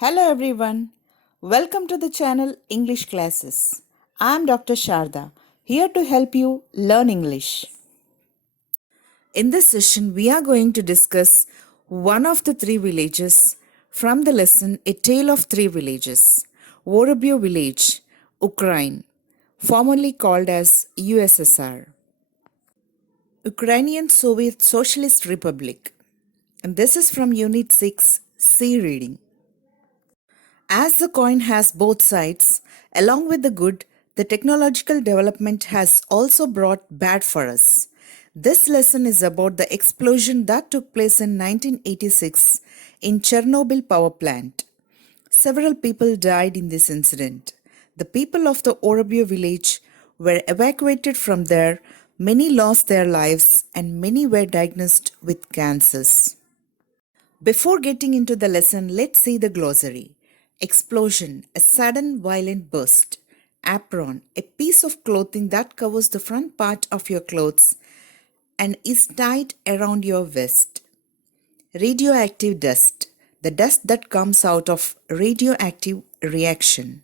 Hello everyone. Welcome to the channel English Classes. I am Dr. Sharda, here to help you learn English. In this session, we are going to discuss one of the three villages from the lesson A Tale of Three Villages, Vorobyo Village, Ukraine, formerly called as USSR, Ukrainian Soviet Socialist Republic. And this is from Unit 6, C Reading. As the coin has both sides, along with the good, the technological development has also brought bad for us. This lesson is about the explosion that took place in 1986 in Chernobyl power plant. Several people died in this incident. The people of the Vorobyo village were evacuated from there, many lost their lives, and many were diagnosed with cancers. Before getting into the lesson, let's see the glossary. Explosion, a sudden violent burst. Apron, a piece of clothing that covers the front part of your clothes and is tied around your waist. Radioactive dust, the dust that comes out of radioactive reaction.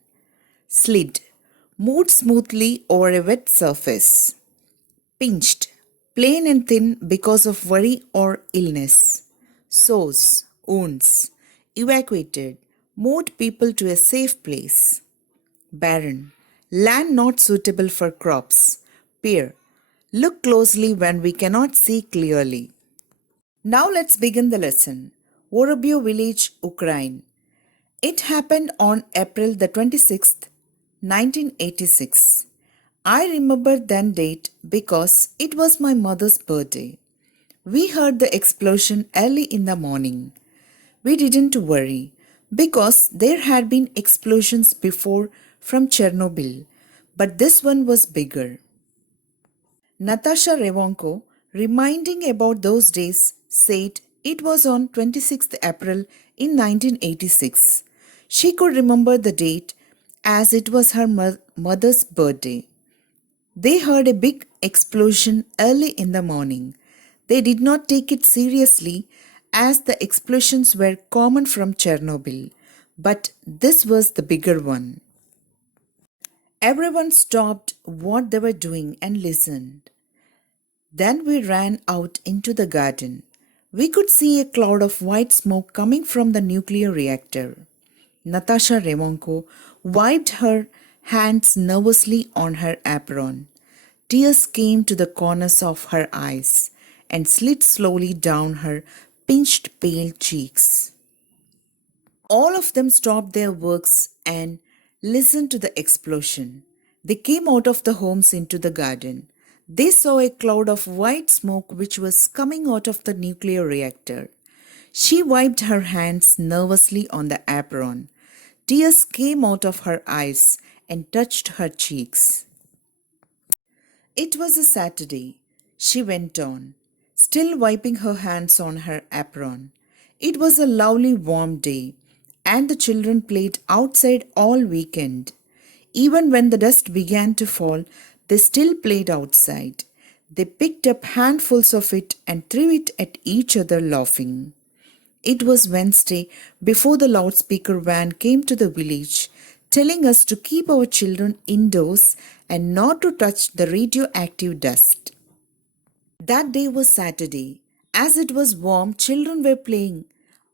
Slid, moved smoothly over a wet surface. Pinched, plain and thin because of worry or illness. Sores, wounds. Evacuated, moved people to a safe place. Barren, land not suitable for crops. Peer, look closely when we cannot see clearly. Now let's begin the lesson. Vorobyo village, Ukraine. It happened on April the 26th, 1986. I remember that date because it was my mother's birthday. We heard the explosion early in the morning. We didn't worry because there had been explosions before from Chernobyl, but this one was bigger. Natasha Revonko, reminding about those days, said it was on 26th April in 1986. She could remember the date as it was her mother's birthday. They heard a big explosion early in the morning. They did not take it seriously as the explosions were common from Chernobyl, but this was the bigger one. Everyone stopped what they were doing and listened. Then we ran out into the garden. We could see a cloud of white smoke coming from the nuclear reactor. Natasha Revonko wiped her hands nervously on her apron. Tears came to the corners of her eyes and slid slowly down her pinched pale cheeks. All of them stopped their works and listened to the explosion. They came out of the homes into the garden. They saw a cloud of white smoke which was coming out of the nuclear reactor. She wiped her hands nervously on the apron. Tears came out of her eyes and touched her cheeks. It was a Saturday, she went on, still wiping her hands on her apron. It was a lovely warm day, and the children played outside all weekend. Even when the dust began to fall, they still played outside. They picked up handfuls of it and threw it at each other, laughing. It was Wednesday before the loudspeaker van came to the village, telling us to keep our children indoors and not to touch the radioactive dust. That day was Saturday. As it was warm, children were playing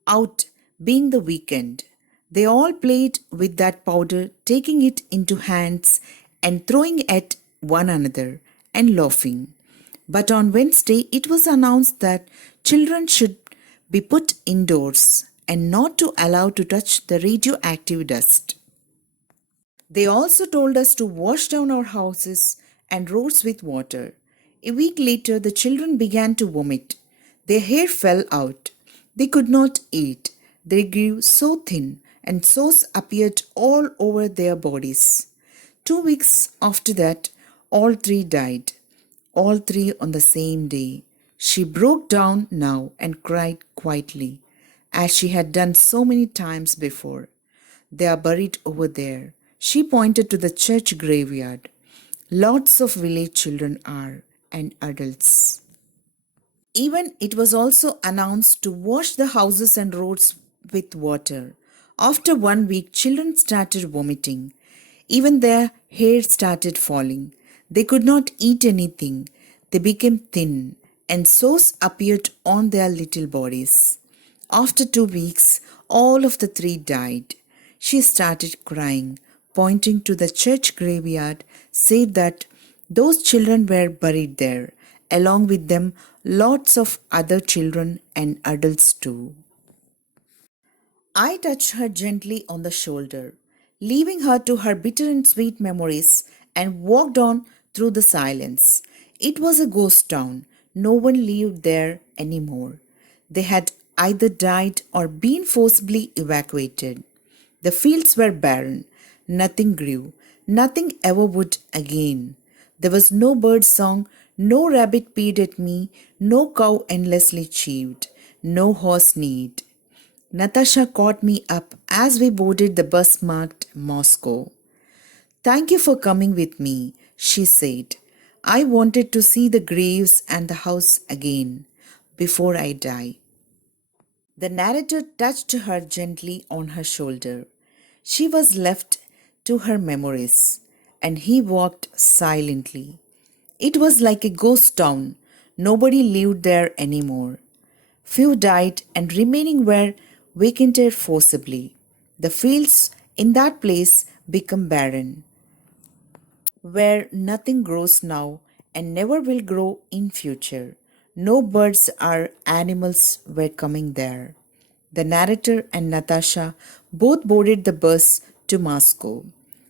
out, being the weekend. They all played with that powder, taking it into hands and throwing at one another and laughing. But on Wednesday, it was announced that children should be put indoors and not to allow to touch the radioactive dust. They also told us to wash down our houses and roads with water. A week later, the children began to vomit. Their hair fell out. They could not eat. They grew so thin, and sores appeared all over their bodies. 2 weeks after that, all three died. All three on the same day. She broke down now and cried quietly, as she had done so many times before. They are buried over there. She pointed to the church graveyard. Lots of village children are, and adults. Even it was also announced to wash the houses and roads with water. After 1 week, children started vomiting. Even their hair started falling. They could not eat anything. They became thin, and sores appeared on their little bodies. After 2 weeks, all of the three died. She started crying, pointing to the church graveyard, said that those children were buried there, along with them, lots of other children and adults too. I touched her gently on the shoulder, leaving her to her bitter and sweet memories, and walked on through the silence. It was a ghost town. No one lived there anymore. They had either died or been forcibly evacuated. The fields were barren. Nothing grew. Nothing ever would again. There was no bird song, no rabbit peed at me, no cow endlessly chewed, no horse neighed. Natasha caught me up as we boarded the bus marked Moscow. Thank you for coming with me, she said. I wanted to see the graves and the house again before I die. The narrator touched her gently on her shoulder. She was left to her memories, and he walked silently. It was like a ghost town. Nobody lived there anymore. Few died, and remaining were vacated forcibly. The fields in that place become barren, where nothing grows now and never will grow in future. No birds or animals were coming there. The narrator and Natasha both boarded the bus to Moscow.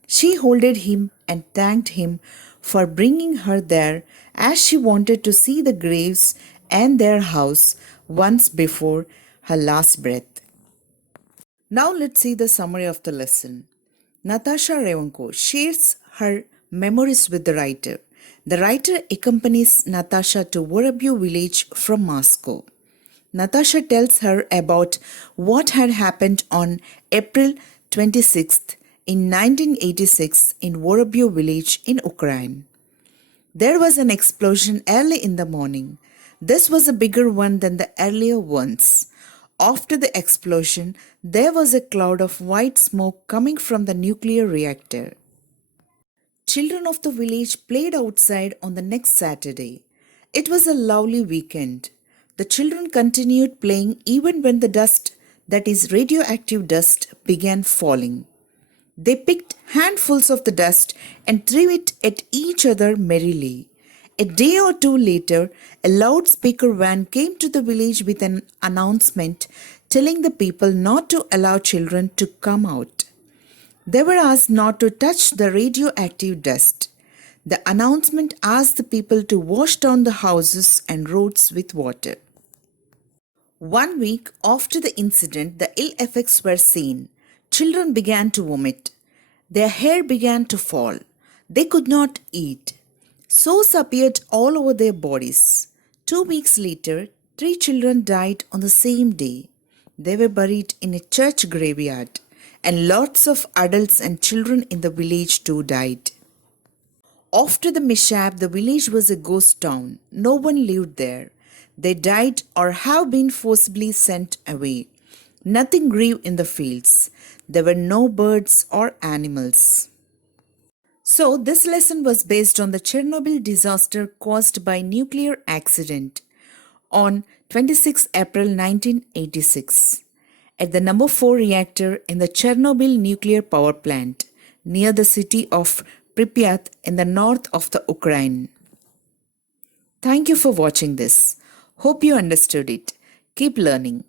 She holded him and thanked him for bringing her there, as she wanted to see the graves and their house once before her last breath. Now let's see the summary of the lesson. Natasha Revanko shares her memories with the writer. The writer accompanies Natasha to Vorobyev village from Moscow. Natasha tells her about what had happened on April 26th in 1986 in Vorobyev village in Ukraine. There was an explosion early in the morning. This was a bigger one than the earlier ones. After the explosion, there was a cloud of white smoke coming from the nuclear reactor. Children of the village played outside on the next Saturday. It was a lovely weekend. The children continued playing even when the dust, that is radioactive dust, began falling. They picked handfuls of the dust and threw it at each other merrily. A day or two later, a loudspeaker van came to the village with an announcement telling the people not to allow children to come out. They were asked not to touch the radioactive dust. The announcement asked the people to wash down the houses and roads with water. 1 week after the incident, the ill effects were seen. Children began to vomit. Their hair began to fall. They could not eat. Sores appeared all over their bodies. 2 weeks later, 3 children died on the same day. They were buried in a church graveyard, and lots of adults and children in the village too died. After the mishap, the village was a ghost town. No one lived there. They died or have been forcibly sent away. Nothing grew in the fields. There were no birds or animals. So, this lesson was based on the Chernobyl disaster caused by nuclear accident on 26 April 1986 at the number 4 reactor in the Chernobyl nuclear power plant near the city of Pripyat in the north of the Ukraine. Thank you for watching this. Hope you understood it. Keep learning.